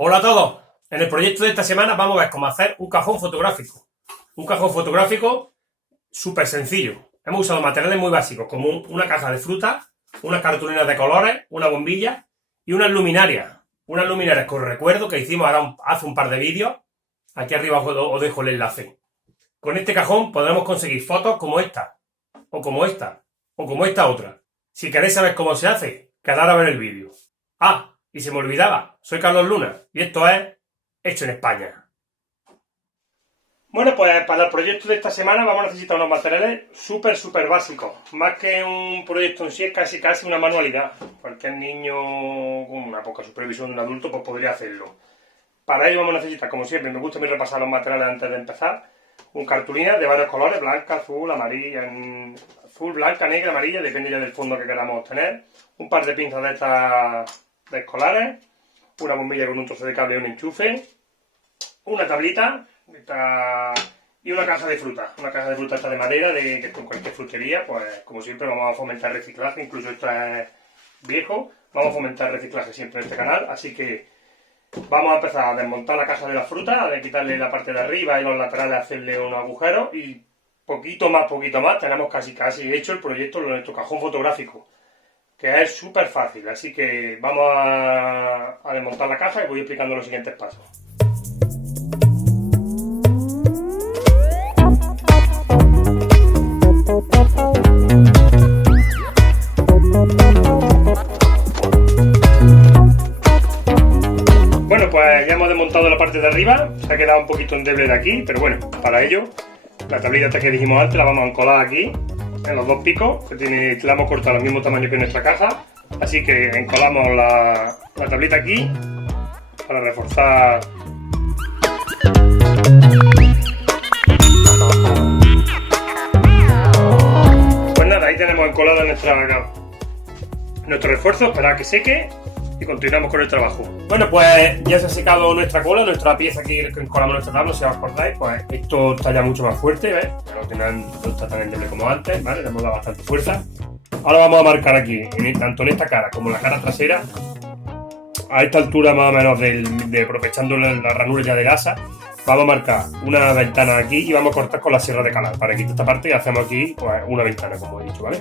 Hola a todos. En el proyecto de esta semana vamos a ver cómo hacer un cajón fotográfico. Un cajón fotográfico súper sencillo. Hemos usado materiales muy básicos como una caja de fruta, unas cartulinas de colores, una bombilla y unas luminarias. Unas luminarias que os recuerdo que hicimos hace un par de vídeos. Aquí arriba os dejo el enlace. Con este cajón podremos conseguir fotos como esta, o como esta, o como esta otra. Si queréis saber cómo se hace, quedad a ver el vídeo. Y se me olvidaba, soy Carlos Luna y esto es Hecho en España. Bueno, pues para el proyecto de esta semana vamos a necesitar unos materiales súper básicos. Más que un proyecto en sí, es casi una manualidad. Cualquier niño con una poca supervisión de un adulto pues podría hacerlo. Para ello vamos a necesitar, como siempre, me gusta repasar los materiales antes de empezar. Un cartulina de varios colores, blanca, azul, amarilla, azul, blanca, negra, amarilla, depende ya del fondo que queramos obtener. Un par de pinzas de estas de escolares, una bombilla con un trozo de cable y un enchufe, una tablita y una caja de fruta. Una caja de fruta esta de madera, que con cualquier frutería, pues como siempre vamos a fomentar reciclaje, incluso esto es viejo, vamos a fomentar reciclaje siempre en este canal, así que vamos a empezar a desmontar la caja de la fruta, a quitarle la parte de arriba y los laterales, hacerle un agujero y poquito más, tenemos casi hecho el proyecto de nuestro cajón fotográfico, que es súper fácil, así que vamos a desmontar la caja y voy explicando los siguientes pasos. Bueno, pues ya hemos desmontado la parte de arriba, se ha quedado un poquito endeble de aquí, pero bueno, para ello, la tablita que dijimos antes la vamos a encolar aquí, en los dos picos, que la hemos cortado al mismo tamaño que nuestra caja, así que encolamos la tablita aquí para reforzar. Pues nada, ahí tenemos encolado nuestro refuerzo, esperar a que seque y continuamos con el trabajo. Bueno, pues ya se ha secado nuestra cola, nuestra pieza aquí que encolamos nuestra tabla, si os acordáis, pues esto está ya mucho más fuerte, ¿ves? No está tan endeble como antes, ¿vale? Le hemos dado bastante fuerza. Ahora vamos a marcar aquí, tanto en esta cara como en la cara trasera, a esta altura más o menos aprovechando la ranura ya de gasa, vamos a marcar una ventana aquí y vamos a cortar con la sierra de calar para quitar esta parte y hacemos aquí pues, una ventana, como he dicho, ¿vale?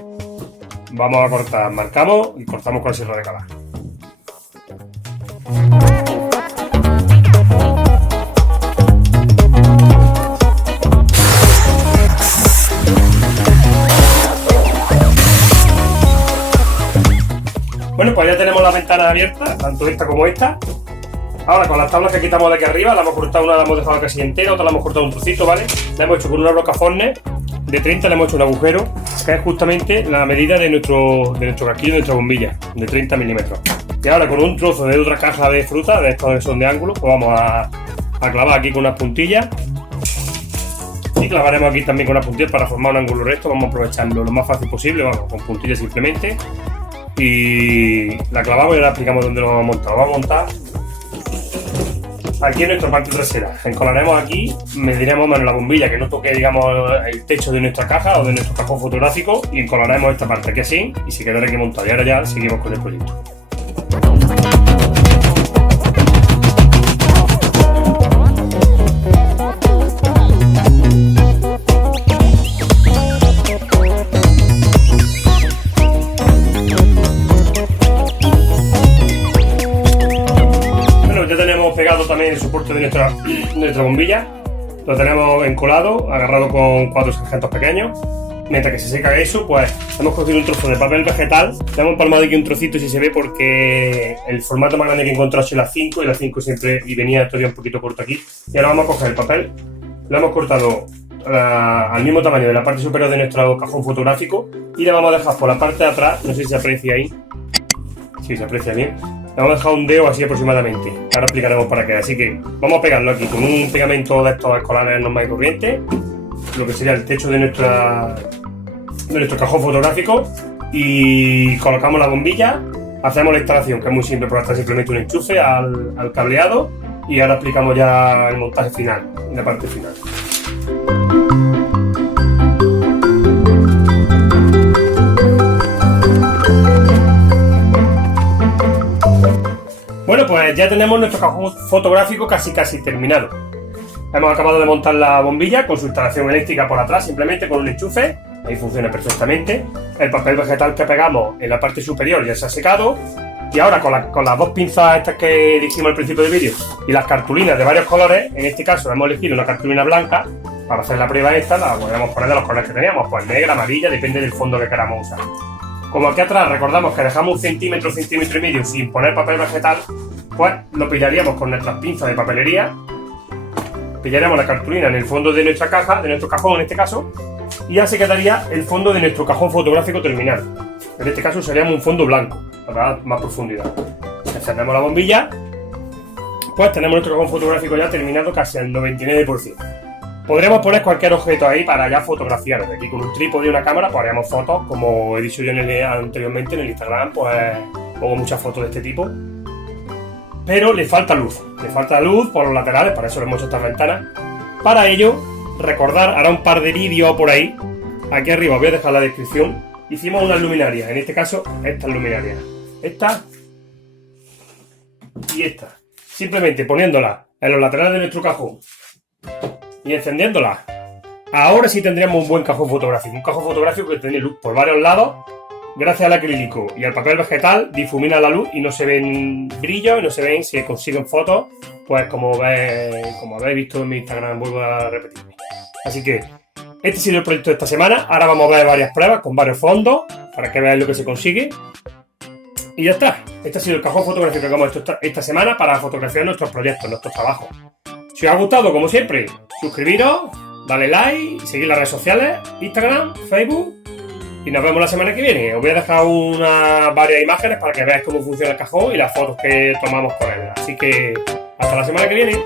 Vamos a cortar, marcamos y cortamos con la sierra de calar. Bueno, pues ya tenemos las ventanas abiertas, tanto esta como esta. Ahora con las tablas que quitamos de aquí arriba, la hemos cortado, una la hemos dejado casi entera, otra la hemos cortado un trocito, ¿vale? La hemos hecho con una roca Fornes de 30, le hemos hecho un agujero, que es justamente la medida de nuestro casquillo, de nuestra bombilla, de 30 milímetros. Y ahora con un trozo de otra caja de fruta, de estos que son de ángulo, pues vamos a clavar aquí con unas puntillas. Y clavaremos aquí también con unas puntillas para formar un ángulo recto, vamos a aprovecharlo lo más fácil posible, vamos, con puntillas simplemente. Y la clavamos y ahora explicamos dónde lo vamos a montar. Lo vamos a montar aquí en nuestra parte trasera. Encolaremos aquí, mediremos menos la bombilla que no toque, digamos, el techo de nuestra caja o de nuestro cajón fotográfico y encolaremos esta parte aquí así y se quedará aquí montado. Y ahora ya seguimos con el proyecto. Pegado también el soporte de nuestra bombilla, lo tenemos encolado, agarrado con 4 sargentos pequeños. Mientras que se seca eso, pues hemos cogido un trozo de papel vegetal, le hemos empalmado aquí un trocito si se ve porque el formato más grande que he encontrado es la 5 y la 5 siempre y venía todavía un poquito corto aquí. Y ahora vamos a coger el papel, lo hemos cortado al mismo tamaño de la parte superior de nuestro cajón fotográfico y le vamos a dejar por la parte de atrás, no sé si se aprecia ahí, sí se aprecia bien. Le vamos a dejar un dedo así aproximadamente. Ahora explicaremos para qué. Así que vamos a pegarlo aquí con un pegamento de estos escolares normal y corriente, lo que sería el techo de nuestro cajón fotográfico, y colocamos la bombilla, hacemos la instalación, que es muy simple, por estar simplemente un enchufe al cableado, y ahora explicamos ya el montaje final, la parte final. pues ya tenemos nuestro cajón fotográfico casi terminado. Hemos acabado de montar la bombilla con su instalación eléctrica por atrás, simplemente con un enchufe. Ahí funciona perfectamente. El papel vegetal que pegamos en la parte superior ya se ha secado. Y ahora con las dos pinzas estas que dijimos al principio del vídeo y las cartulinas de varios colores, en este caso hemos elegido una cartulina blanca. Para hacer la prueba esta la podemos poner de los colores que teníamos, pues negra, amarilla, depende del fondo que queramos usar. Como aquí atrás recordamos que dejamos un centímetro y medio sin poner papel vegetal, pues lo pillaríamos con nuestras pinzas de papelería, pillaríamos la cartulina en el fondo de nuestra caja, de nuestro cajón en este caso, y ya se quedaría el fondo de nuestro cajón fotográfico terminado. En este caso seríamos un fondo blanco, para dar más profundidad. Encendemos la bombilla, pues tenemos nuestro cajón fotográfico ya terminado casi al 99%. Podríamos poner cualquier objeto ahí para ya fotografiar. Aquí con un trípode y una cámara pues haríamos fotos, como he dicho yo anteriormente en el Instagram, pues pongo muchas fotos de este tipo. Pero le falta luz por los laterales, para eso le hemos hecho estas ventanas. Para ello, recordar, hará un par de vídeos por ahí, aquí arriba os voy a dejar la descripción. Hicimos unas luminarias, en este caso estas luminarias, esta y esta. Simplemente poniéndolas en los laterales de nuestro cajón y encendiéndola. Ahora sí tendríamos un buen cajón fotográfico. Un cajón fotográfico que tiene luz por varios lados. Gracias al acrílico y al papel vegetal difumina la luz y no se ven brillos y no se ven, se consiguen fotos, pues como habéis visto en mi Instagram, vuelvo a repetirme. Así que este ha sido el proyecto de esta semana. Ahora vamos a ver varias pruebas con varios fondos para que veáis lo que se consigue. Y ya está. Este ha sido el cajón fotográfico que hemos hecho esta semana para fotografiar nuestros proyectos, nuestros trabajos. Si os ha gustado, como siempre, suscribiros, dale like y seguir las redes sociales, Instagram, Facebook. Y nos vemos la semana que viene. Os voy a dejar varias imágenes para que veáis cómo funciona el cajón y las fotos que tomamos con él. Así que hasta la semana que viene.